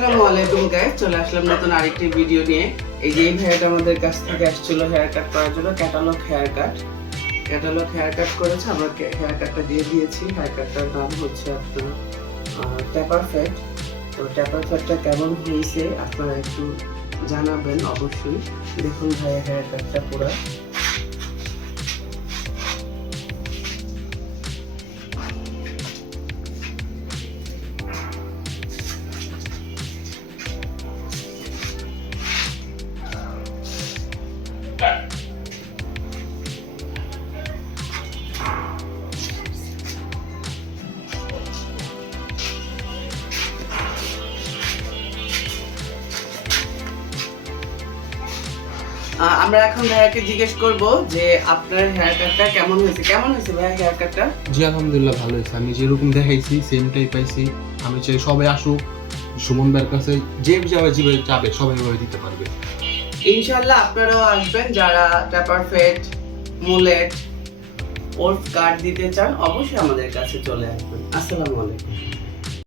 আসসালামু আলাইকুম গাইস, চলে আসলাম নতুন আরেকটি ভিডিও নিয়ে। এই যে এই ভাইয়াটা আমাদের কাছ থেকে আসছিল হেয়ার কাট করার জন্য, ক্যাটালগ হেয়ার কাট করেছে। আমরা হেয়ার কাটটা দিয়ে দিয়েছি। হেয়ার কাটটার নাম হচ্ছে আপনার ট্যাপার ফেট। তো ট্যাপার ফেটটা কেমন হয়েছে আপনারা একটু জানাবেন অবশ্যই। দেখুন ভাইয়া হেয়ার কাটটা পুরো আমরা এখন ভাইয়াকে জিজ্ঞেস করব যে আপনার হেয়ার কাটটা কেমন হয়েছে ভাইয়া হেয়ার কাটটা? জি আলহামদুলিল্লাহ ভালো হয়েছে। আমি যেরকম দেখাইছি সেমটাই পাইছি। আমি চাই সবাই আসুক, সুমন ভাইয়ের কাছে যে যেভাবে যাবে সবাই এভাবে দিতে পারবে। ইনশাআল্লাহ আপনারাও আসবেন, যারা ট্যাপার ফেট, মুলেট, ওর্ফ কাট দিতে চান অবশ্যই আমাদের কাছে চলে আসবেন। আসসালামু আলাইকুম।